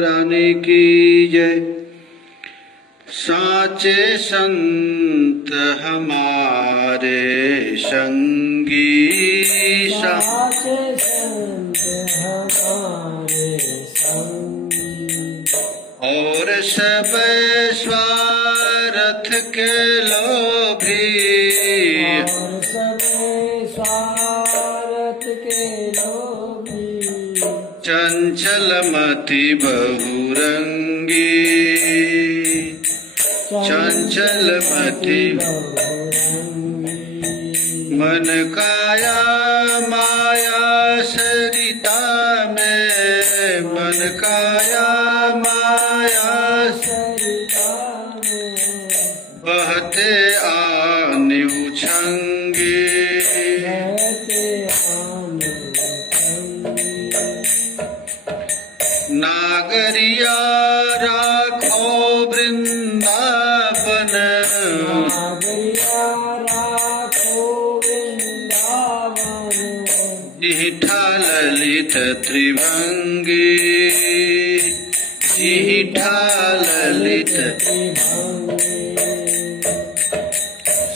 रानी की जय। साचे संत हमारे संगी, साचे संत हमारे संगी, और सब स्वार्थ के लोभी, और सब स्वार्थ के लोभी, चंचल मति बहुरंगी, चंचल मति मन काया माया सरिता में, मन काया माया सरिता में, बहते आने उछंगी, बहते आने उछंगी। नागरिया राखो वृंदावन, नागरिया राखो वृंदावन, जिहिठा ललित त्रिभंगी, जिहिठा ललित त्रिभंगी।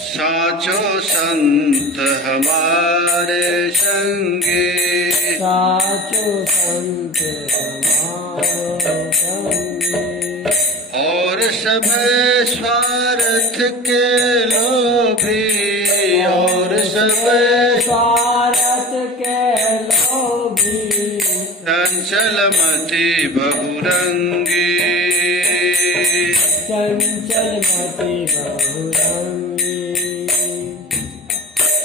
साचो संत हमारे संगी, साचो संत हमारे संगी, और सब स्वार्थ के लोभी, और सब स्वार्थ के लोभी, चंचल मति बहुरंगी, चंचल मति बहुरंगी।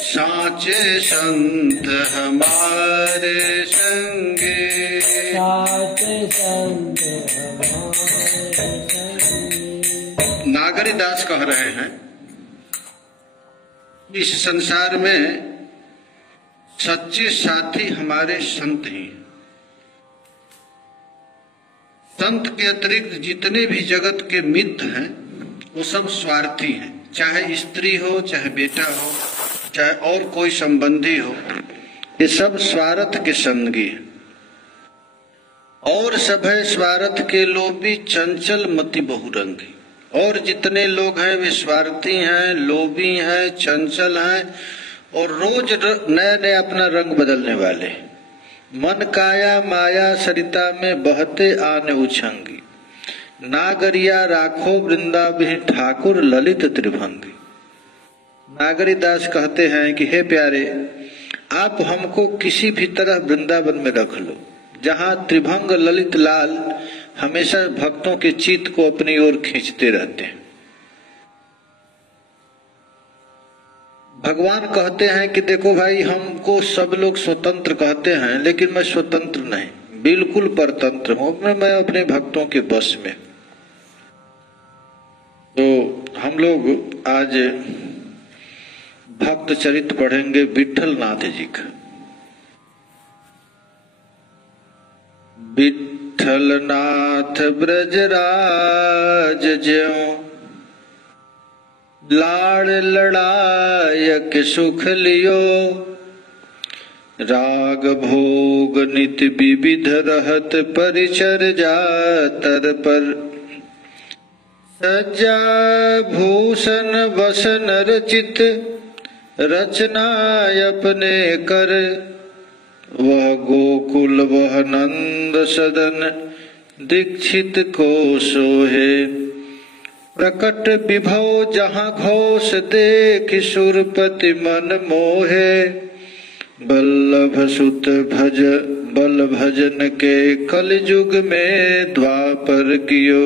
साचे संत हमारे संगी, साचे संत हमारे संगी। नागरीदास कह रहे हैं, इस संसार में सच्चे साथी हमारे संत ही। संत के अतिरिक्त जितने भी जगत के मित्र हैं वो सब स्वार्थी हैं, चाहे स्त्री हो, चाहे बेटा हो, चाहे और कोई संबंधी हो, ये सब स्वार्थ के संगी हैं। और सब है स्वार्थ के लोभी, चंचल मति बहुरंगी। और जितने लोग हैं वे स्वार्थी हैं, लोभी हैं, चंचल हैं और रोज नया नया अपना रंग बदलने वाले। मन काया माया सरिता में बहते आने उछंगी, नागरिया राखो वृंदावन ठाकुर ललित त्रिभंगी। नागरीदास कहते हैं कि हे प्यारे, आप हमको किसी भी तरह वृंदावन में रख लो, जहाँ त्रिभंग ललित लाल हमेशा भक्तों के चित्त को अपनी ओर खींचते रहते हैं। भगवान कहते हैं कि देखो भाई, हमको सब लोग स्वतंत्र कहते हैं, लेकिन मैं स्वतंत्र नहीं, बिल्कुल परतंत्र हूं, मैं अपने भक्तों के बस में। तो हम लोग आज भक्त चरित पढ़ेंगे विठल नाथ जी का। विठल नाथ ब्रजराज ज्यों लाड़ लड़ायक सुख लियो, राग भोग नित विविध रहत परिचर्या तर पर, सज्जा भूषण वसन रचित रचना अपने कर, वह गोकुल वह नंद सदन दीक्षित को सोहे, प्रकट विभव जहाँ घोष देख सुरपति मन मोहे, बल्लभ सुत भज बल भजन के कलयुग में द्वापर कियो,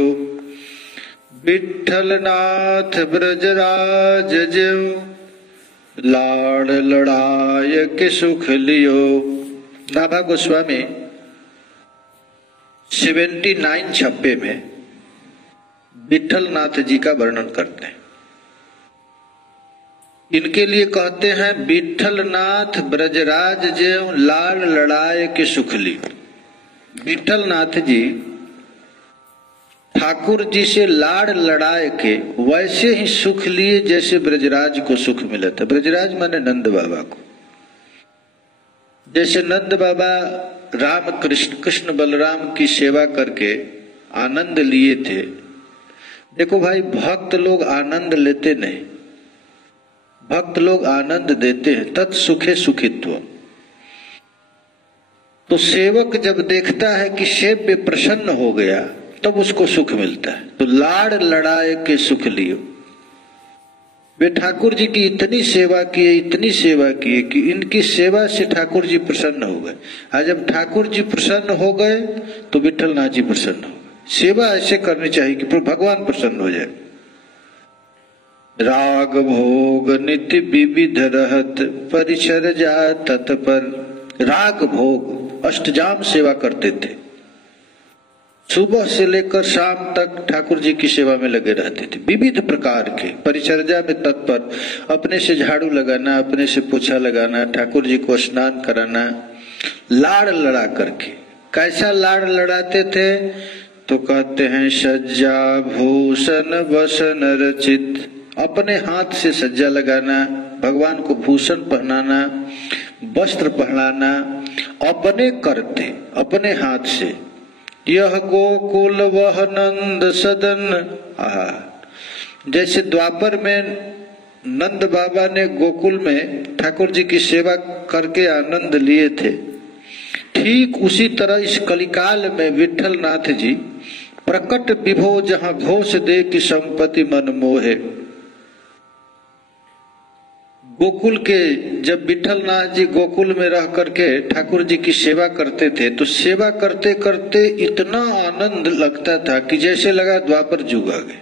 विठल नाथ ब्रजराज ज्यों लाड़ लड़ायक सुख लियो। नाभा गोस्वामी 79 छप्पे में विठल नाथ जी का वर्णन करते हैं। इनके लिए कहते हैं विठल नाथ ब्रजराज ज्यों लाड़ लड़ाए के सुख लियो। विठल नाथ जी ठाकुर जी से लाड़ लड़ाए के वैसे ही सुख लिए जैसे ब्रजराज को सुख मिला था। ब्रजराज माने नंद बाबा को। जैसे नंद बाबा राम कृष्ण बलराम की सेवा करके आनंद लिए थे। देखो भाई, भक्त लोग आनंद लेते नहीं, भक्त लोग आनंद देते हैं। तत्सुखे सुखित्व। तो सेवक जब देखता है कि सेव्य प्रसन्न हो गया तब उसको सुख मिलता है। तो लाड़ लड़ाए के सुख लियो। वे ठाकुर जी की इतनी सेवा किए, इतनी सेवा किए कि इनकी सेवा से ठाकुर जी प्रसन्न हो गए। आज जब ठाकुर जी प्रसन्न हो गए तो विठल नाथ जी प्रसन्न हो गए। सेवा ऐसे करनी चाहिए कि भगवान प्रसन्न हो जाए। राग भोग नित्य विविध रहत परिचर्या तत्पर। राग भोग अष्टजाम सेवा करते थे, सुबह से लेकर शाम तक ठाकुर जी की सेवा में लगे रहते थे, विविध प्रकार के परिचर्या में तत्पर। अपने से झाड़ू लगाना, अपने से पोछा लगाना, ठाकुर जी को स्नान कराना, लाड़ लड़ा करके। कैसा लाड़ लड़ाते थे? तो कहते हैं सज्जा भूषण वसन रचित। अपने हाथ से सज्जा लगाना, भगवान को भूषण पहनाना, वस्त्र पहनाना, अपने करते, अपने हाथ से। यह गोकुल वह नंद सदन। जैसे द्वापर में नंद बाबा ने गोकुल में ठाकुर जी की सेवा करके आनंद लिए थे, ठीक उसी तरह इस कलिकाल में विठल नाथ जी प्रकट विभो जहां घोष दे की संपत्ति मन मोहे। गोकुल के जब विठल नाथ जी गोकुल में रह करके ठाकुर जी की सेवा करते थे तो सेवा करते करते इतना आनंद लगता था कि जैसे लगा द्वापर जुग आ गए।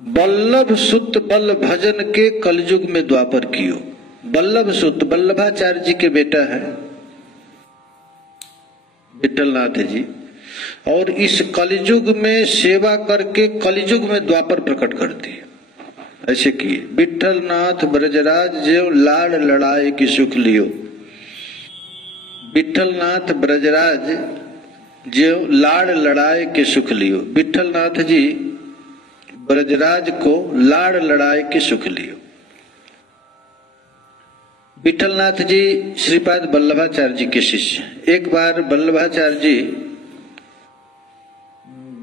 बल्लभ सुत बल भजन के कलयुग में द्वापर कियो। बल्लभ सुत वल्लभाचार्य जी के बेटा है विठल नाथ जी, और इस कलयुग में सेवा करके कलयुग में द्वापर प्रकट कर दिए। ऐसे किए। विठल नाथ ब्रजराज जो लाड़ लड़ाए की सुख लियो। विठल नाथ ब्रजराज जो लाड़ लड़ाए के सुख लियो। विठल नाथ जी ब्रजराज को लाड़ लड़ाए के सुख लियो। विठल नाथ जी श्रीपाद वल्लभाचार्य जी के शिष्य। एक बार वल्लभाचार्य जी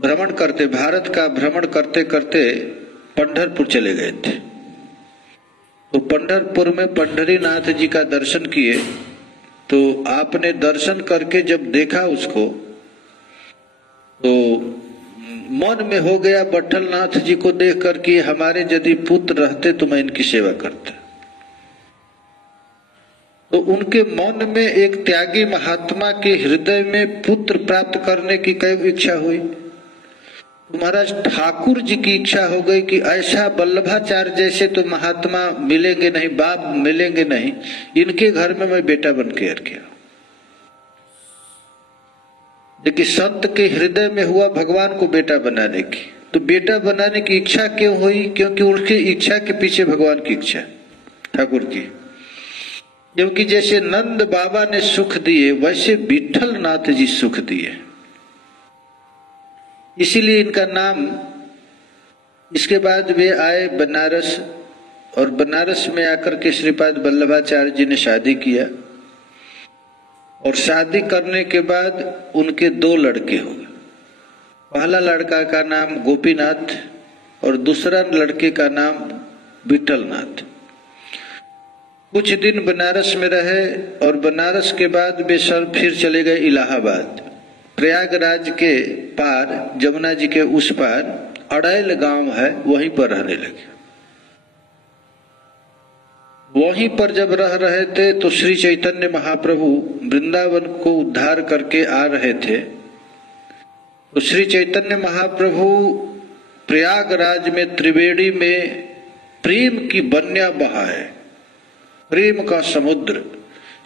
भ्रमण करते, भारत का भ्रमण करते करते पंढरपुर चले गए थे। तो पंढरपुर में पंढरीनाथ जी का दर्शन किए। तो आपने दर्शन करके जब देखा उसको तो मन में हो गया विठल नाथ जी को देख कर कि हमारे यदि पुत्र रहते तो मैं इनकी सेवा करता। तो उनके मन में एक त्यागी महात्मा के हृदय में पुत्र प्राप्त करने की कई इच्छा हुई। महाराज ठाकुर जी की इच्छा हो गई कि ऐसा वल्लभाचार्य जैसे तो महात्मा मिलेंगे नहीं, बाप मिलेंगे नहीं, इनके घर में मैं बेटा बन के आ गया। देखिए संत के हृदय में हुआ भगवान को बेटा बनाने की। तो बेटा बनाने की इच्छा क्यों हुई? क्योंकि उनकी इच्छा के पीछे भगवान की इच्छा, ठाकुर की। क्योंकि जैसे नंद बाबा ने सुख दिए वैसे विठल नाथ जी सुख दिए, इसीलिए इनका नाम। इसके बाद वे आए बनारस, और बनारस में आकर के श्रीपाद वल्लभाचार्य जी ने शादी किया। और शादी करने के बाद उनके 2 लड़के हो गए। पहला लड़का का नाम गोपीनाथ और दूसरा लड़के का नाम विठल नाथ। कुछ दिन बनारस में रहे और बनारस के बाद वे सब फिर चले गए इलाहाबाद। प्रयागराज के पार, जमुना जी के उस पार अड़ैल गांव है, वहीं पर रहने लगे। वहीं पर जब रह रहे थे तो श्री चैतन्य महाप्रभु वृंदावन को उद्धार करके आ रहे थे। तो श्री चैतन्य महाप्रभु प्रयागराज में त्रिवेणी में प्रेम की बन्या बहाए, प्रेम का समुद्र।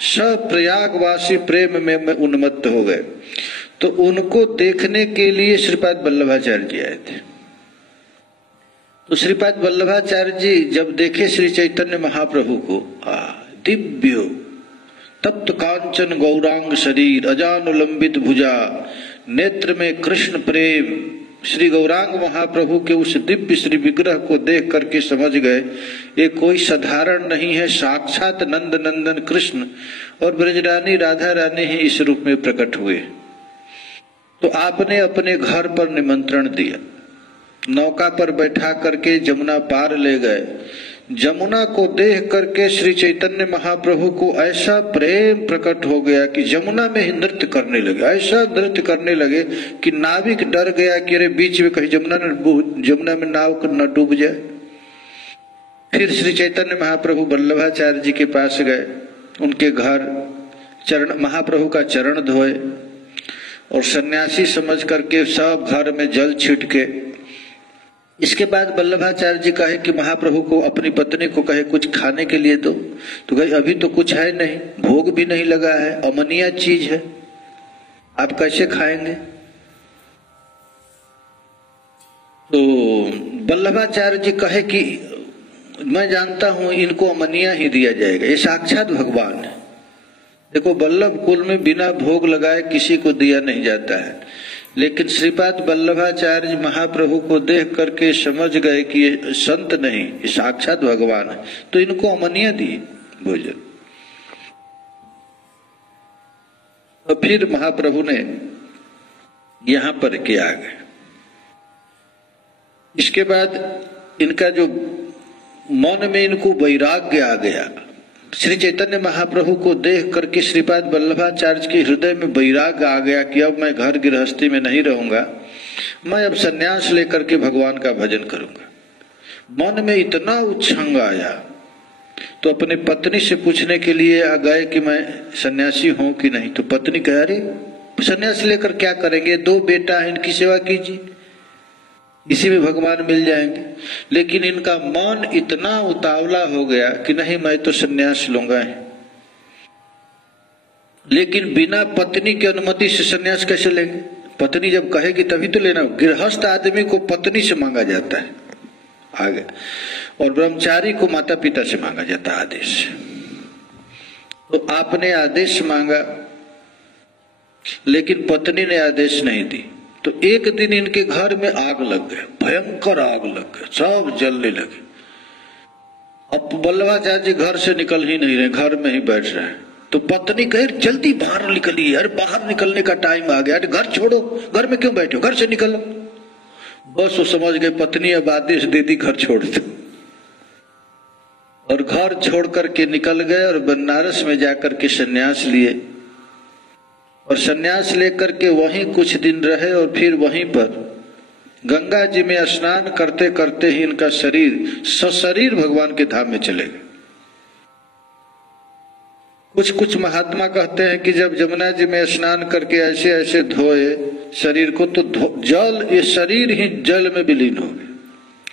सब प्रयागवासी प्रेम में उन्मत्त हो गए। तो उनको देखने के लिए श्रीपाद वल्लभाचार्य जी आए थे। तो श्रीपाद वल्लभाचार्य जी जब देखे श्री चैतन्य महाप्रभु को, दिव्य तप्त कांचन गौरांग शरीर, अजानुलंबित भुजा, नेत्र में कृष्ण प्रेम, श्री गौरांग महाप्रभु के उस दिव्य श्री विग्रह को देख करके समझ गए ये कोई साधारण नहीं है, साक्षात नंद नंदन कृष्ण और ब्रजरानी राधा रानी ही इस रूप में प्रकट हुए। तो आपने अपने घर पर निमंत्रण दिया, नौका पर बैठा करके जमुना पार ले गए। जमुना को देख करके श्री चैतन्य महाप्रभु को ऐसा प्रेम प्रकट हो गया कि जमुना में ही नृत्य करने लगे, ऐसा नृत्य करने लगे कि नाविक डर गया कि अरे बीच में कहीं जमुना में नाव न डूब जाए। फिर श्री चैतन्य महाप्रभु वल्लभाचार्य जी के पास गए, उनके घर चरण महाप्रभु का चरण धोए और सन्यासी समझ करके सब घर में जल छिड़के। इसके बाद वल्लभाचार्य जी कहे कि महाप्रभु को अपनी पत्नी को कहे कुछ खाने के लिए दो, तो कहे अभी तो कुछ है नहीं, भोग भी नहीं लगा है, अमनिया चीज है, आप कैसे खाएंगे। तो वल्लभाचार्य जी कहे कि मैं जानता हूं इनको अमनिया ही दिया जाएगा, ये साक्षात भगवान है। देखो वल्लभ कुल में बिना भोग लगाए किसी को दिया नहीं जाता है, लेकिन श्रीपाद वल्लभाचार्य महाप्रभु को देख करके समझ गए कि ये संत नहीं, ये साक्षात भगवान है, तो इनको अमनिया दिए भोजन। तो फिर महाप्रभु ने यहां पर किया गए। इसके बाद इनका जो मन में इनको वैराग्य आ गया, श्री चैतन्य महाप्रभु को देख करके श्रीपाद वल्लभाचार्य के हृदय में वैराग्य आ गया कि अब मैं घर गृहस्थी में नहीं रहूंगा, मैं अब सन्यास लेकर के भगवान का भजन करूंगा। मन में इतना उच्छंग आया तो अपने पत्नी से पूछने के लिए आ गए कि मैं सन्यासी हूं कि नहीं। तो पत्नी कह रही सन्यास लेकर क्या करेंगे, 2 बेटा है, इनकी सेवा कीजिए, इसी में भगवान मिल जाएंगे। लेकिन इनका मन इतना उतावला हो गया कि नहीं मैं तो सन्यास लूंगा है। लेकिन बिना पत्नी की अनुमति से सन्यास कैसे लेंगे, पत्नी जब कहेगी तभी तो लेना। गृहस्थ आदमी को पत्नी से मांगा जाता है आगे, और ब्रह्मचारी को माता पिता से मांगा जाता है आदेश। तो आपने आदेश मांगा लेकिन पत्नी ने आदेश नहीं दी। तो एक दिन इनके घर में आग लग गए, भयंकर आग लग गए, सब जलने लगे। अब वल्लभाचार्य जी घर से निकल ही नहीं रहे, घर में ही बैठ रहे हैं। तो पत्नी कहे जल्दी बाहर निकलिए, अरे बाहर निकलने का टाइम आ गया, अरे घर छोड़ो, घर में क्यों बैठे हो, घर से निकलो। बस वो समझ गए पत्नी अब आदेश दे दी घर छोड़ दो, और घर छोड़ करके निकल गए और बनारस में जाकर के सन्यास लिए। और सन्यास लेकर के वहीं कुछ दिन रहे और फिर वहीं पर गंगा जी में स्नान करते करते ही इनका शरीर सशरीर भगवान के धाम में चले गए। कुछ महात्मा कहते हैं कि जब जमुना जी में स्नान करके ऐसे ऐसे धोए शरीर को, तो जल ये शरीर ही जल में विलीन हो गए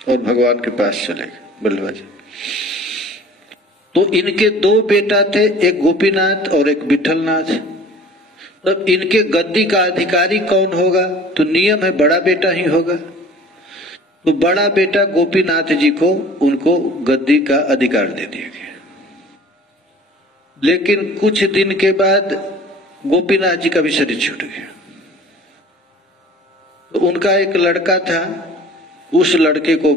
और भगवान के पास चले गए वल्लभा जी। तो इनके 2 बेटा थे, एक गोपीनाथ और एक विठलनाथ। तब इनके गद्दी का अधिकारी कौन होगा, तो नियम है बड़ा बेटा ही होगा। तो बड़ा बेटा गोपीनाथ जी को उनको गद्दी का अधिकार दे दिया गया। लेकिन कुछ दिन के बाद गोपीनाथ जी का भी शरीर छूट गया। तो उनका एक लड़का था, उस लड़के को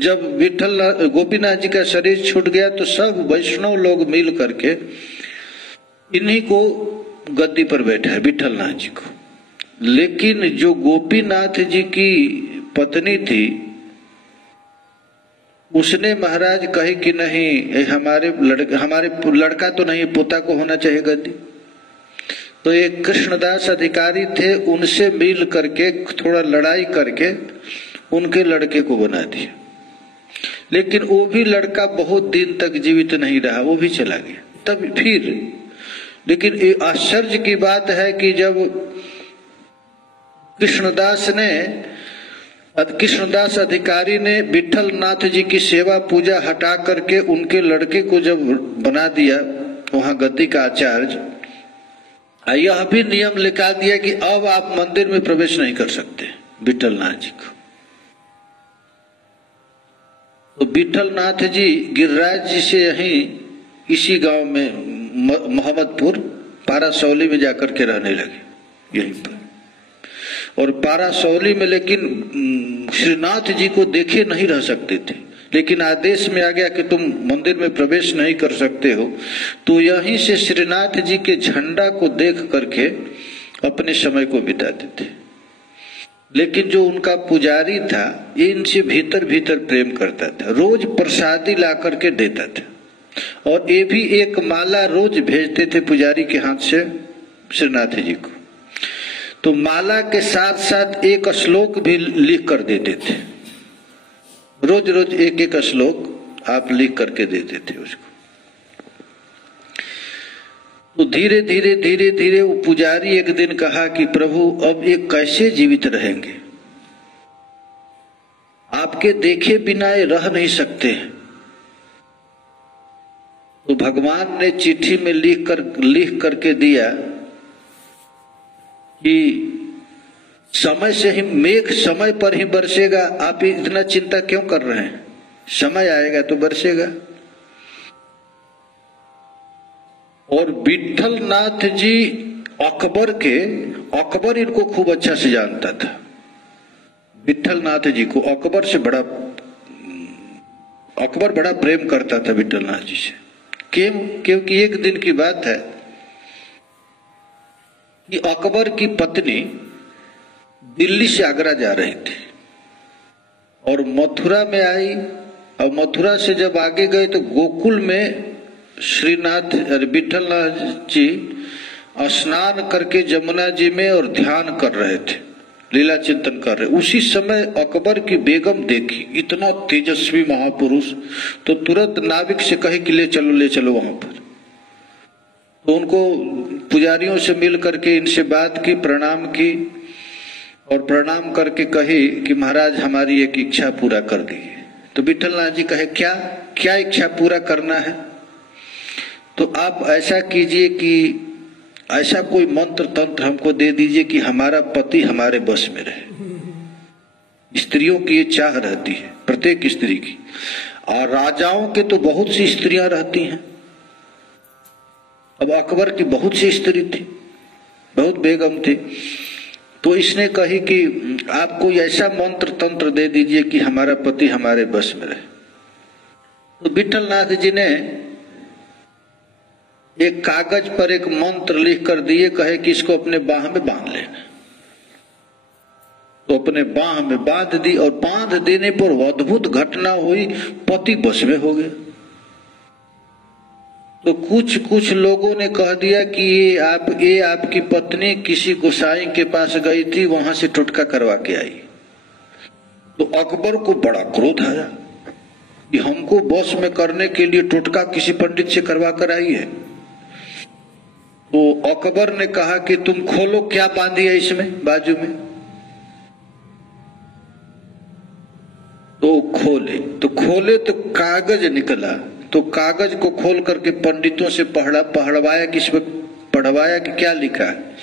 जब विठल गोपीनाथ जी का शरीर छूट गया तो सब वैष्णव लोग मिल करके इन्हीं को गद्दी पर बैठा है, विठलनाथ जी को। लेकिन जो गोपीनाथ जी की पत्नी थी उसने महाराज कही कि नहीं हमारे लड़का तो नहीं, पोता को होना चाहिए गद्दी। तो एक कृष्णदास अधिकारी थे, उनसे मिल करके थोड़ा लड़ाई करके उनके लड़के को बना दिया। लेकिन वो भी लड़का बहुत दिन तक जीवित नहीं रहा, वो भी चला गया। तब फिर लेकिन आश्चर्य की बात है कि जब कृष्णदास अधिकारी ने विठलनाथ जी की सेवा पूजा हटा करके उनके लड़के को जब बना दिया वहां गद्दी का आचार्य, यह भी नियम लिखा दिया कि अब आप मंदिर में प्रवेश नहीं कर सकते विठलनाथ जी को। तो विठलनाथ जी गिरिराज जी से यहीं इसी गांव में मोहम्मदपुर पारासौली में जाकर के रहने लगे यहीं पर। और पारासौली में, लेकिन श्रीनाथ जी को देखे नहीं रह सकते थे, लेकिन आदेश में आ गया कि तुम मंदिर में प्रवेश नहीं कर सकते हो। तो यहीं से श्रीनाथ जी के झंडा को देख करके अपने समय को बिताते थे। लेकिन जो उनका पुजारी था ये इनसे भीतर भीतर प्रेम करता था, रोज प्रसादी ला करके देता था, और ये भी एक माला रोज भेजते थे पुजारी के हाथ से श्रीनाथ जी को। तो माला के साथ साथ एक श्लोक भी लिख कर देते थे, रोज रोज एक एक श्लोक आप लिख करके देते थे उसको। तो धीरे धीरे धीरे धीरे वो पुजारी एक दिन कहा कि प्रभु अब ये कैसे जीवित रहेंगे, आपके देखे बिना ये रह नहीं सकते। तो भगवान ने चिट्ठी में लिख करके दिया कि समय से ही मेघ समय पर ही बरसेगा, आप इतना चिंता क्यों कर रहे हैं, समय आएगा तो बरसेगा। और विठल नाथ जी अकबर इनको खूब अच्छा से जानता था। विठल नाथ जी को अकबर बड़ा प्रेम करता था विठल नाथ जी से। क्यों? क्योंकि एक दिन की बात है कि अकबर की पत्नी दिल्ली से आगरा जा रही थी और मथुरा में आई, और मथुरा से जब आगे गए तो गोकुल में श्रीनाथ विठल नाथ जी स्नान करके जमुना जी में और ध्यान कर रहे थे, लीला चिंतन कर रहे। उसी समय अकबर की बेगम देखी इतना तेजस्वी महापुरुष, तो तुरंत नाविक से कहे कि ले चलो वहां पर। तो उनको पुजारियों से मिल करके इनसे बात की, प्रणाम की, और प्रणाम करके कही कि महाराज हमारी एक इच्छा पूरा कर दी। तो विठल नाथ जी कहे क्या इच्छा पूरा करना है? तो आप ऐसा कीजिए कि ऐसा कोई मंत्र तंत्र हमको दे दीजिए कि हमारा पति हमारे बस में रहे। स्त्रियों की ये चाह रहती है, प्रत्येक स्त्री की, और राजाओं के तो बहुत सी स्त्रियां रहती हैं। अब अकबर की बहुत सी स्त्री थी, बहुत बेगम थी। तो इसने कही कि आप कोई ऐसा मंत्र तंत्र दे दीजिए कि हमारा पति हमारे बस में रहे। तो विठल नाथ जी ने एक कागज पर एक मंत्र लिख कर दिए, कहे कि इसको अपने बाह में बांध लेना। तो अपने बाह में बांध दी, और बांध देने पर अद्भुत घटना हुई, पति बस में हो गया। तो कुछ लोगों ने कह दिया कि ये आपकी पत्नी किसी गोसाई के पास गई थी, वहां से टोटका करवा के आई। तो अकबर को बड़ा क्रोध आया कि हमको बस में करने के लिए टोटका किसी पंडित से करवा कर आई है। तो अकबर ने कहा कि तुम खोलो क्या बांधी है इसमें बाजू में। तो खोले तो कागज निकला। तो कागज को खोल करके पंडितों से पढ़वाया कि क्या लिखा है।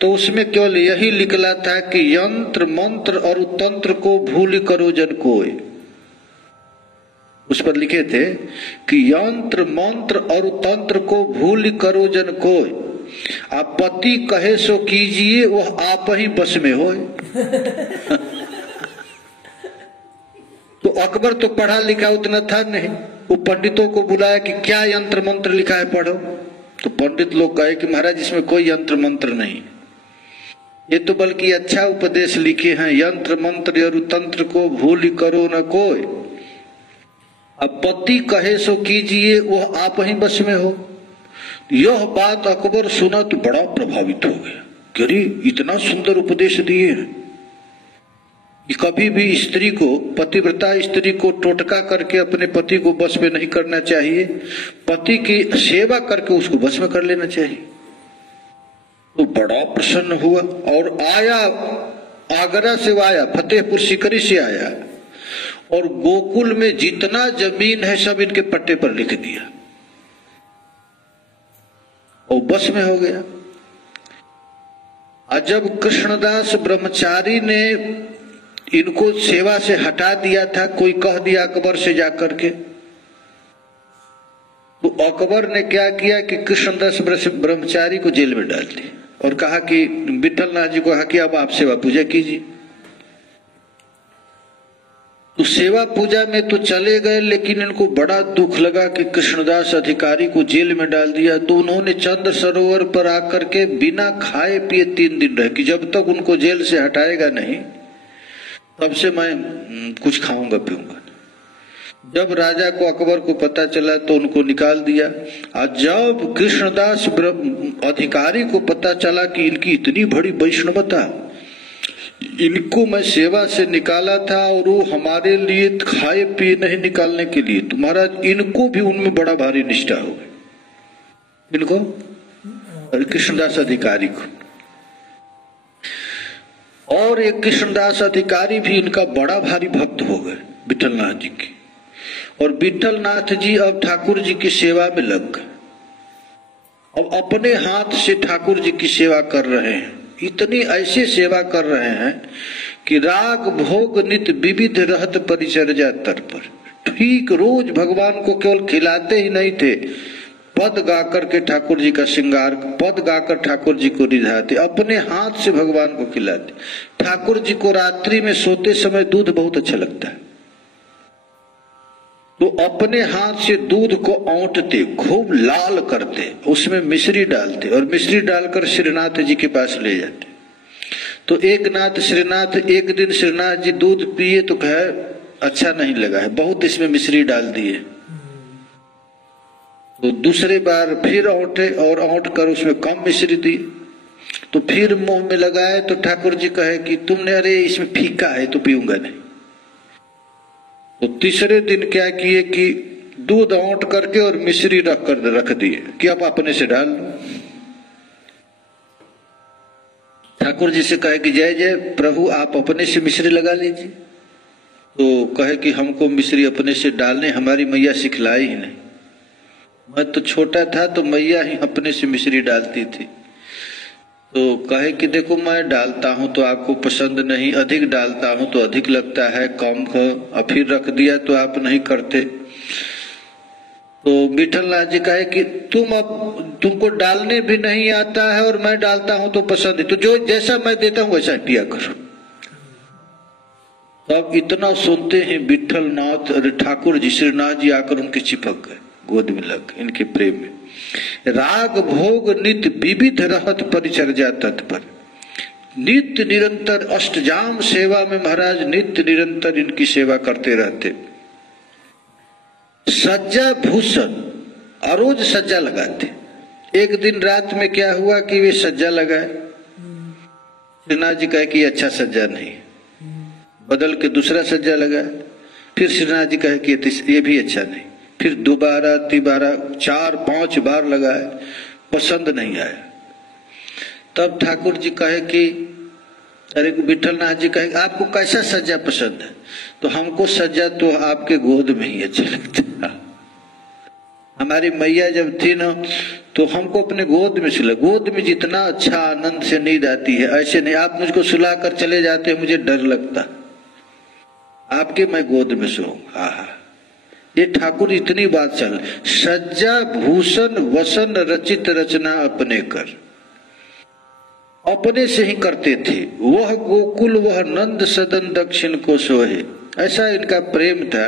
तो उसमें केवल यही निकला था कि यंत्र मंत्र और तंत्र को भूल करो जन कोय। उस पर लिखे थे कि यंत्र मंत्र और तंत्र को भूल करो जन कोय, आप पति कहे सो कीजिए वह आप ही बस में होए। तो अकबर तो पढ़ा लिखा उतना था नहीं, वो पंडितों को बुलाया कि क्या यंत्र मंत्र लिखा है पढ़ो। तो पंडित लोग कहे कि महाराज इसमें कोई यंत्र मंत्र नहीं, ये तो बल्कि अच्छा उपदेश लिखे हैं, यंत्र मंत्र और तंत्र को भूल करो न कोई, अब पति कहे सो कीजिए वह आप ही बस में हो। यह बात अकबर सुना तो बड़ा प्रभावित हो गया कि अरे इतना सुंदर उपदेश दिए हैं कि कभी भी स्त्री को, पतिव्रता स्त्री को टोटका करके अपने पति को बस में नहीं करना चाहिए, पति की सेवा करके उसको बस में कर लेना चाहिए। तो बड़ा प्रसन्न हुआ और आया, आगरा से आया, फतेहपुर सीकरी से आया, और गोकुल में जितना जमीन है सब इनके पट्टे पर लिख दिया और बस में हो गया। और जब कृष्णदास ब्रह्मचारी ने इनको सेवा से हटा दिया था, कोई कह दिया अकबर से जाकर के, तो अकबर ने क्या किया कि कृष्णदास ब्रह्मचारी को जेल में डाल दिया। और कहा कि विठलनाथ जी को कहा कि अब आप सेवा पूजा कीजिए। तो सेवा पूजा में तो चले गए, लेकिन इनको बड़ा दुख लगा कि कृष्णदास अधिकारी को जेल में डाल दिया। तो उन्होंने चंद्र सरोवर पर आकर के बिना खाए पिए 3 दिन रहे कि जब तक उनको जेल से हटाएगा नहीं तब से मैं कुछ खाऊंगा पीऊंगा। जब राजा को अकबर को पता चला तो उनको निकाल दिया। और जब कृष्णदास अधिकारी को पता चला कि इनकी इतनी बड़ी वैष्णवता, इनको मैं सेवा से निकाला था और वो हमारे लिए खाए पिए नहीं निकालने के लिए, तो महाराज इनको भी उनमें बड़ा भारी निष्ठा हो गई। इनको कृष्णदास अधिकारी को, और एक कृष्णदास अधिकारी भी इनका बड़ा भारी भक्त हो गए विठलनाथ जी की। और विठलनाथ जी अब ठाकुर जी की सेवा में लग गए। अब अपने हाथ से ठाकुर जी की सेवा कर रहे हैं। इतनी ऐसी सेवा कर रहे हैं कि राग भोग नित विविध रहत परिचर्या तर पर। ठीक रोज भगवान को केवल खिलाते ही नहीं थे, पद गाकर के ठाकुर जी का श्रृंगार, पद गाकर ठाकुर जी को रिझाते, अपने हाथ से भगवान को खिलाते। ठाकुर जी को रात्रि में सोते समय दूध बहुत अच्छा लगता है, तो अपने हाथ से दूध को औंटते, खूब लाल करते, उसमें मिश्री डालते और मिश्री डालकर श्रीनाथ जी के पास ले जाते। तो एक दिन श्रीनाथ जी दूध पिए तो कहे अच्छा नहीं लगा है, बहुत इसमें मिश्री डाल दिए। तो दूसरे बार फिर औंटे और औंट कर उसमें कम मिश्री दी। तो फिर मुंह में लगाए तो ठाकुर जी कहे कि तुमने, अरे इसमें फीका है तो पीऊंगा नहीं। तो तीसरे दिन क्या किए कि दूध औंट करके और मिश्री रख दिए कि अब अपने से डाल लो। ठाकुर जी से कहे कि जय जय प्रभु आप अपने से मिश्री लगा लीजिए। तो कहे कि हमको मिश्री अपने से डालने हमारी मैया सिखलाई ही नहीं, मैं तो छोटा था तो मैया ही अपने से मिश्री डालती थी। तो कहे कि देखो मैं डालता हूं तो आपको पसंद नहीं, अधिक डालता हूं तो अधिक लगता है, कम को और फिर रख दिया तो आप नहीं करते। तो विठलनाथ जी कहे कि तुमको डालने भी नहीं आता है और मैं डालता हूं तो पसंद है, तो जो जैसा मैं देता हूं वैसा पिया करो। तब इतना सुनते हैं विठलनाथ ठाकुर जी श्रीनाथ जी आकर उनके चिपक गए, गोद में लग गए इनके प्रेम में। राग भोग नित्य विविध रहत परिचर्या तत्पर। नित्य निरंतर अष्टजाम सेवा में महाराज नित्य निरंतर इनकी सेवा करते रहते। सज्जा भूषण रोज सज्जा लगाते। एक दिन रात में क्या हुआ कि वे सज्जा लगाए, श्रीनाथ जी कहे कि अच्छा सज्जा नहीं, बदल के दूसरा सज्जा लगाए। फिर श्रीनाथ जी कहे कि ये भी अच्छा नहीं, फिर दोबारा तिबारा 4-5 बार लगाए, पसंद नहीं आया। तब ठाकुर जी कहे कि अरे विठलनाथ जी कहे आपको कैसा सज्जा पसंद है? तो हमको सज्जा तो आपके गोद में ही अच्छा लगता है। हमारी मैया जब थी ना तो हमको अपने गोद में सुला, गोद में जितना अच्छा आनंद से नींद आती है ऐसे नहीं। आप मुझको सुला कर चले जाते मुझे डर लगता, आपके मैं गोद में सोऊंगा। आहा, ये ठाकुर इतनी बात चल। सज्जा भूषण वसन रचित रचना अपने कर, अपने से ही करते थे। वह गोकुल वह नंद सदन दक्षिण को सोहे, ऐसा इनका प्रेम था।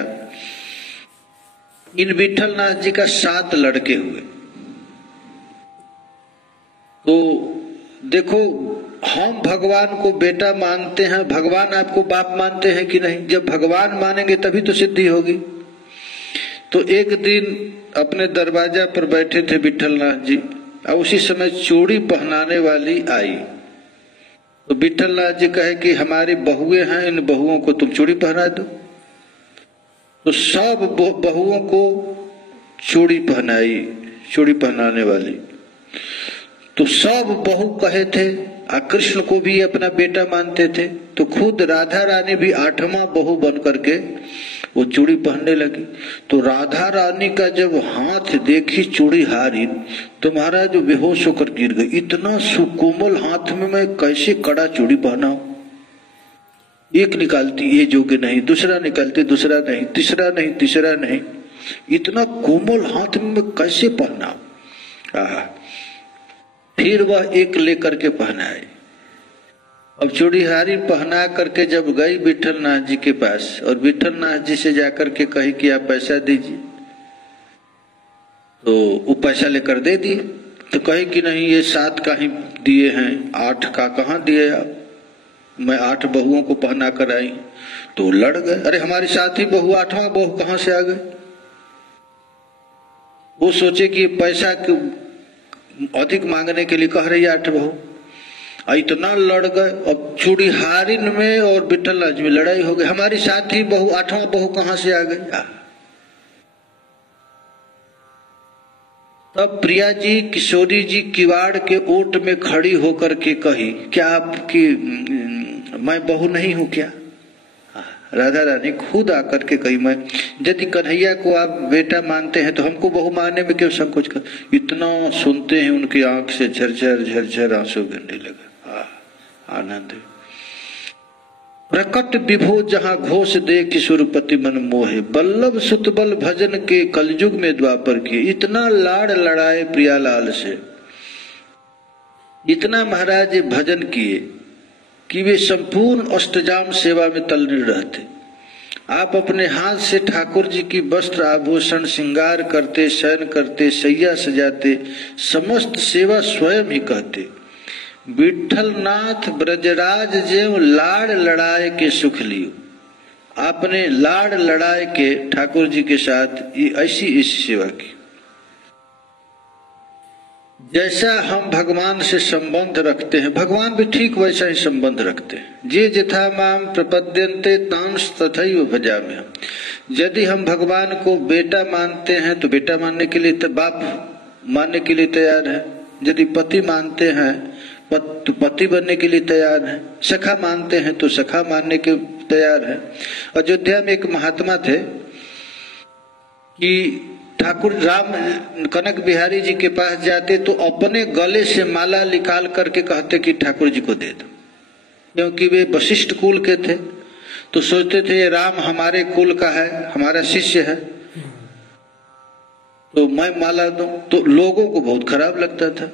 इन विठलनाथ जी का 7 लड़के हुए। तो देखो हम भगवान को बेटा मानते हैं, भगवान आपको बाप मानते हैं कि नहीं? जब भगवान मानेंगे तभी तो सिद्धि होगी। तो एक दिन अपने दरवाजा पर बैठे थे विठलनाथ जी और उसी समय चूड़ी पहनाने वाली आई। तो विठलनाथ जी कहे कि हमारी बहुएं हैं, इन बहुओं को तुम चूड़ी पहना दो। तो सब बहुओं को चूड़ी पहनाई, चूड़ी पहनाने वाली। तो सब बहू कहे थे, कृष्ण को भी अपना बेटा मानते थे। तो खुद राधा रानी भी 8वां बहू बन करके वो चूड़ी पहनने लगी। तो राधा रानी का जब हाथ देखी चूड़ी हारी तो महाराज बेहोश होकर गिर गई। इतना सुकोमल हाथ में मैं कैसे कड़ा चूड़ी पहनाऊं? एक निकालती ये जोगे नहीं, दूसरा निकालती दूसरा नहीं, तीसरा नहीं, तीसरा नहीं, इतना कोमल हाथ में मैं कैसे पहनाऊं? फिर वह एक लेकर के पहनाए। अब चूड़ीहारी पहना करके जब गई विठलनाथ जी के पास और विठलनाथ जी से जाकर के कही कि आप पैसा दीजिए, तो वो पैसा लेकर दे दिए। तो कहे कि नहीं, ये 7 का ही दिए हैं, 8 का कहाँ दिए आप, मैं 8 बहुओं को पहना कर आई। तो लड़ गए, अरे हमारे साथ ही बहू 8वां बहू कहाँ से आ गए। वो सोचे कि पैसा अधिक मांगने के लिए कह रही 8 बहू, इतना लड़ गए। अब चूड़ीहारिन में और विठलनाथ में लड़ाई हो गई, हमारी साथ ही बहू 8वां बहू कहाँ से आ गई। तब प्रिया जी किशोरी जी किवाड़ के ओट में खड़ी होकर के कही, क्या आपकी मैं बहू नहीं हूं क्या। राधा रानी खुद आकर के कही, मैं यदि कन्हैया को आप बेटा मानते हैं तो हमको बहू मानने में क्यों संकोच कर। इतना सुनते हैं उनकी आंख से झरझर झरझर आंसू गिरने लगा। आनंद प्रकट विभो जहां घोष दे किशोरपति मन मोहे, बल्लभ सुतबल भजन के कलयुग में द्वापर किए। इतना लाड़ लड़ाए प्रियालाल से, इतना महाराज भजन किए कि वे संपूर्ण अष्टजाम सेवा में तल्लीन रहते। आप अपने हाथ से ठाकुर जी की वस्त्र आभूषण श्रृंगार करते, शयन करते, सैया सजाते, समस्त सेवा स्वयं ही कहते। विठलनाथ ब्रजराज जेव लाड़ लड़ाए के सुख लियो। आपने लाड़ लड़ाए के ठाकुर जी के साथ ऐसी सेवा की। जैसा हम भगवान से संबंध रखते हैं, भगवान भी ठीक वैसा ही संबंध रखते हैं। जे यथा माम प्रपद्यन्ते तांस तथैव भजामि हम। यदि हम भगवान को बेटा मानते हैं तो बेटा मानने के लिए, बाप मानने के लिए तैयार है। यदि पति मानते हैं तो पति बनने के लिए तैयार है। सखा मानते हैं तो सखा मानने के तैयार है। अयोध्या में एक महात्मा थे कि ठाकुर राम कनक बिहारी जी के पास जाते तो अपने गले से माला निकाल करके कहते कि ठाकुर जी को दे दो, क्योंकि वे वशिष्ठ कुल के थे। तो सोचते थे ये राम हमारे कुल का है, हमारा शिष्य है, तो मैं माला दूं। तो लोगों को बहुत खराब लगता था,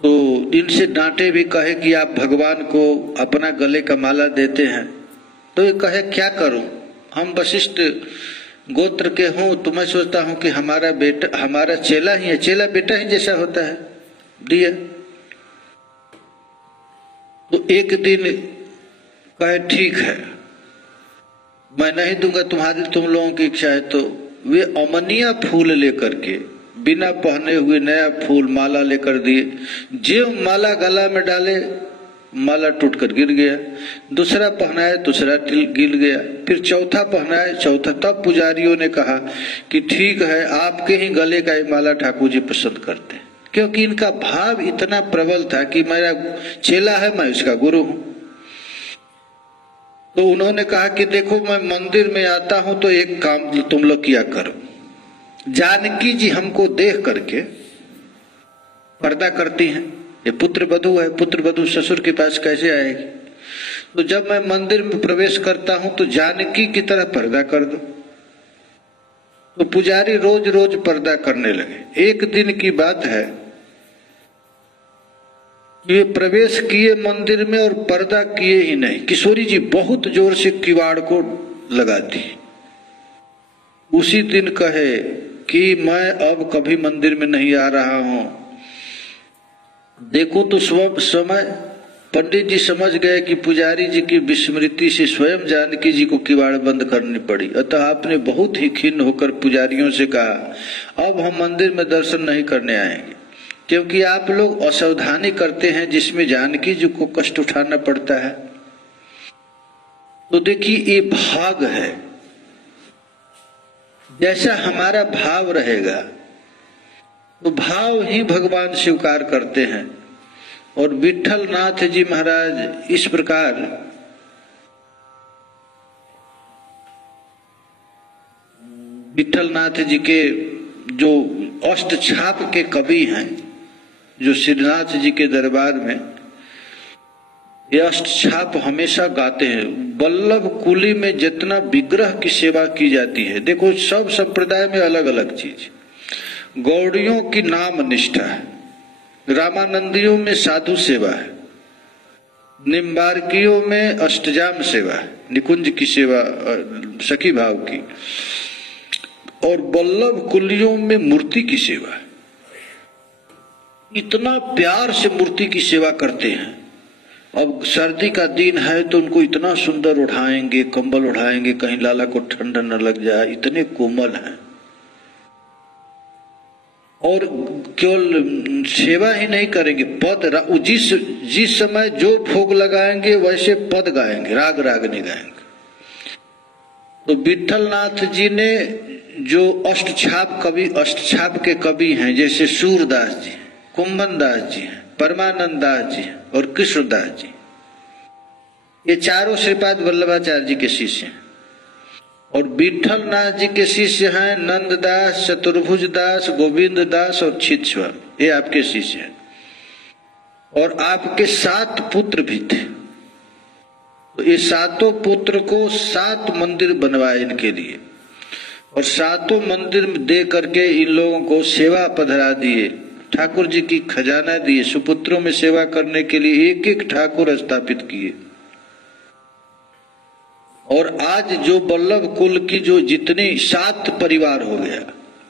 तो इनसे डांटे भी, कहे कि आप भगवान को अपना गले का माला देते हैं। तो ये कहे क्या करूं, हम वशिष्ठ गोत्र के हों तो मैं सोचता हूं कि हमारा बेटा, हमारा चेला ही है, चेला बेटा ही जैसा होता है, दिया। तो एक दिन कहे ठीक है मैं नहीं दूंगा, तुम लोगों की इच्छा है। तो वे अमनिया फूल लेकर के, बिना पहने हुए नया फूल माला लेकर दिए। जो माला गला में डाले माला टूटकर गिर गया, दूसरा पहनाए दूसरा गिर गया, फिर चौथा पहनाए चौथा। तब पुजारियों ने कहा कि ठीक है, आपके ही गले का ये माला ठाकुर जी पसंद करते हैं, क्योंकि इनका भाव इतना प्रबल था कि मेरा चेला है, मैं उसका गुरु हूं। तो उन्होंने कहा कि देखो मैं मंदिर में आता हूं तो एक काम तुम लोग किया करो, जानकी जी हमको देख करके पर्दा करती हैं, ये पुत्र वधू है, पुत्र वधू ससुर के पास कैसे आएगी। तो जब मैं मंदिर में प्रवेश करता हूं तो जानकी की तरह पर्दा कर दो। तो पुजारी रोज रोज पर्दा करने लगे। एक दिन की बात है ये प्रवेश किए मंदिर में और पर्दा किए ही नहीं, किशोरी जी बहुत जोर से किवाड़ को लगा दी। उसी दिन कहे कि मैं अब कभी मंदिर में नहीं आ रहा हूं। देखो तो समय पंडित जी समझ गए कि पुजारी जी की विस्मृति से स्वयं जानकी जी को किवाड़ बंद करनी पड़ी। अतः आपने बहुत ही खिन्न होकर पुजारियों से कहा अब हम मंदिर में दर्शन नहीं करने आएंगे, क्योंकि आप लोग असावधानी करते हैं जिसमें जानकी जी को कष्ट उठाना पड़ता है। तो देखिए ये भाग है, जैसा हमारा भाव रहेगा तो भाव ही भगवान स्वीकार करते हैं। और विठलनाथ जी महाराज इस प्रकार विठलनाथ जी के जो अष्ट छाप के कवि हैं, जो श्रीनाथ जी के दरबार में ये अष्ट छाप हमेशा गाते हैं। वल्लभ कुली में जितना विग्रह की सेवा की जाती है, देखो सब संप्रदाय में अलग अलग चीज, गौड़ियों की नाम निष्ठा है, रामानंदियों में साधु सेवा है, निम्बार्कियों में अष्टजाम सेवा है, निकुंज की सेवा सखी भाव की, और वल्लभ कुलियों में मूर्ति की सेवा है। इतना प्यार से मूर्ति की सेवा करते हैं। अब सर्दी का दिन है तो उनको इतना सुंदर उठाएंगे, कंबल उठाएंगे, कहीं लाला को ठंड न लग जाए, इतने कोमल हैं। और केवल सेवा ही नहीं करेंगे, पद जिस समय जो भोग लगाएंगे वैसे पद गाएंगे, राग रागनी गाएंगे। तो विठलनाथ जी ने जो अष्टछाप के कवि हैं, जैसे सूरदास जी, कुंभन दास जी हैं, परमानंद दास जी और कृष्णदास जी, ये चारों श्रीपाद वल्लभाचार्य जी के शिष्य हैं। और विठलनाथ जी के शिष्य हैं नंददास, चतुर्भुज दास, गोविंद दास और छित स्वामी, ये आपके शिष्य हैं। और आपके 7 पुत्र भी थे। तो ये 7 पुत्र को 7 मंदिर बनवाए इनके लिए, और 7 मंदिर दे करके इन लोगों को सेवा पधरा दिए, ठाकुर जी की खजाना दिए, सुपुत्रों में सेवा करने के लिए एक एक ठाकुर स्थापित किए। और आज जो वल्लभ कुल की जो जितनी 7 परिवार हो गया,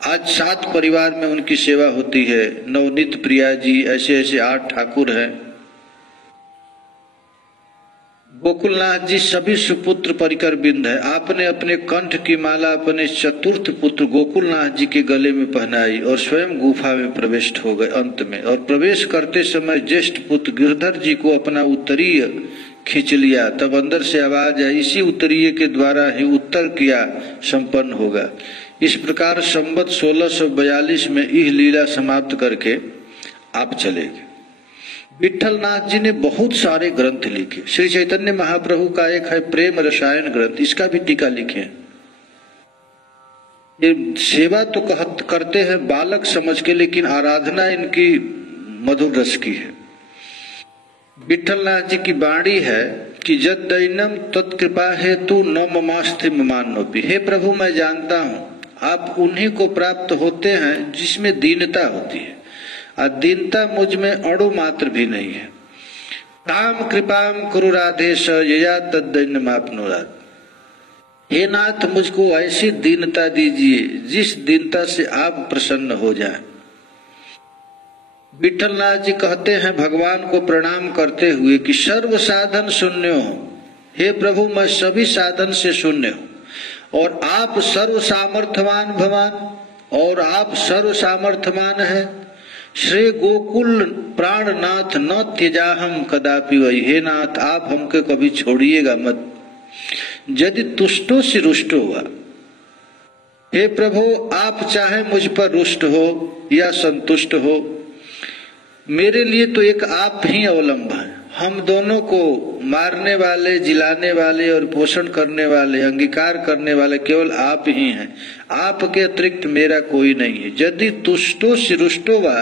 आज 7 परिवार में उनकी सेवा होती है। नवनीत प्रिया जी, ऐसे ऐसे 8 ठाकुर हैं। गोकुलनाथ जी सभी सुपुत्र परिकर बिंद है। आपने अपने कंठ की माला अपने चतुर्थ पुत्र गोकुलनाथ जी के गले में पहनाई और स्वयं गुफा में प्रविष्ट हो गए अंत में। और प्रवेश करते समय ज्येष्ठ पुत्र गिरधर जी को अपना उत्तरीय खींच लिया, तब अंदर से आवाज आई, इसी उत्तरीय के द्वारा ही उत्तर किया संपन्न होगा। इस प्रकार संवत 1642 में यह लीला समाप्त करके आप चले गए। विठलनाथ जी ने बहुत सारे ग्रंथ लिखे। श्री चैतन्य महाप्रभु का एक है प्रेम रसायन ग्रंथ, इसका भी टीका लिखे। ये सेवा तो करते हैं बालक समझ के, लेकिन आराधना इनकी मधुर रस की है। विठलनाथ जी की वाणी है कि जद दैनम तत्कृपा हेतु न ममास्ति ममान्नोपि। हे प्रभु, मैं जानता हूँ आप उन्हीं को प्राप्त होते हैं जिसमें दीनता होती है, और दीनता मुझ में अणु मात्र भी नहीं है। ताम कृपाम कुरु राधेश यया तद्दैन्यमाप्नुयात्। हे नाथ, मुझको ऐसी दीनता दीजिए जिस दीनता से आप प्रसन्न हो जाएं। विठलनाथ जी कहते हैं भगवान को प्रणाम करते हुए कि सर्व साधन शून्य हो। हे प्रभु, मैं सभी साधन से शून्य हूँ, और आप सर्व सामर्थ्यवान भगवान, और आप सर्व सामर्थ्यवान है। श्री गोकुल प्राणनाथ न त्यजाहम कदापि वही। हे नाथ, आप हमको कभी छोड़िएगा मत, यदि तुष्टो से रुष्ट हुआ। हे प्रभु, आप चाहे मुझ पर रुष्ट हो या संतुष्ट हो, मेरे लिए तो एक आप ही अवलंब है। हम दोनों को मारने वाले, जिलाने वाले और पोषण करने वाले, अंगीकार करने वाले केवल आप ही हैं। आपके अतिरिक्त मेरा कोई नहीं है। यदि तुष्टो शिरुष्टो वा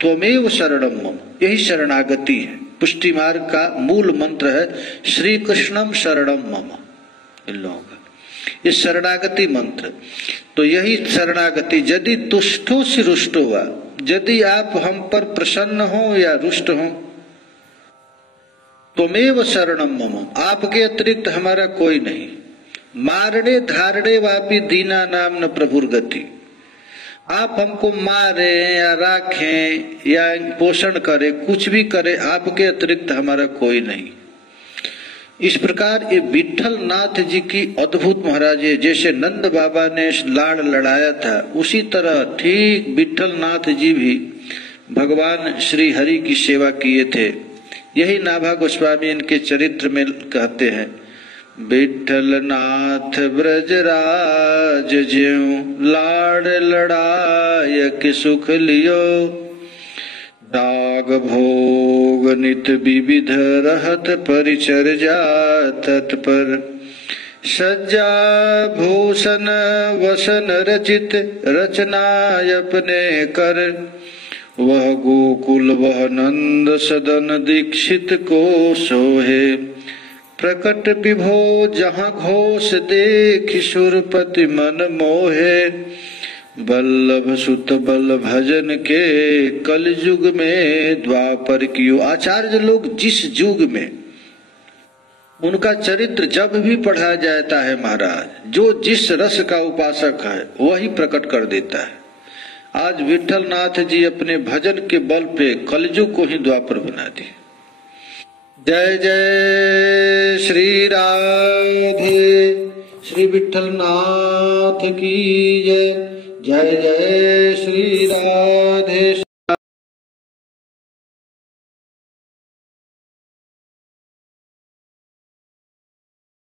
त्वमेव शरणम मम। यही शरणागति है। पुष्टि मार्ग का मूल मंत्र है श्री कृष्णम शरणम मम। इन लोगों का ये शरणागति मंत्र, तो यही शरणागति। यदि तुष्टो शिरुष्टो वा, यदि आप हम पर प्रसन्न हो या रुष्ट हो, त्वमेव शरणम मम, आपके अतिरिक्त हमारा कोई नहीं। मारणे धारणे वापी दीना नाम न प्रभुर गति। आप हमको मारे या राखें या पोषण करे, कुछ भी करे, आपके अतिरिक्त हमारा कोई नहीं। इस प्रकार ये विठल नाथ जी की अद्भुत महाराज, जैसे नंद बाबा ने लाड़ लड़ाया था, उसी तरह ठीक विठल नाथ जी भी भगवान श्री हरि की सेवा किए थे। यही नाभा गोस्वामी इनके चरित्र में कहते हैं, विठल नाथ ब्रजराज ज्यों लाड़ लड़ायक सुख लियो, राग भोग नित विविध रहत परिचर्या तत्पर, सज्जा भूषण वसन रचित रचना अपने कर, वह गोकुल वह नंद सदन दीक्षित को सोहे, प्रकट विभो जहाँ घोष देख सुरपति मन मोहे, वल्लभ सुत बल भजन के कलयुग में द्वापर कियो। आचार्य लोग जिस युग में उनका चरित्र जब भी पढ़ाया जाता है महाराज, जो जिस रस का उपासक है वही प्रकट कर देता है। आज विठल नाथ जी अपने भजन के बल पे कलयुग को ही द्वापर बना दिए। जय जय श्री राधे, श्री विठल नाथ की जय। जय जय श्री राधे।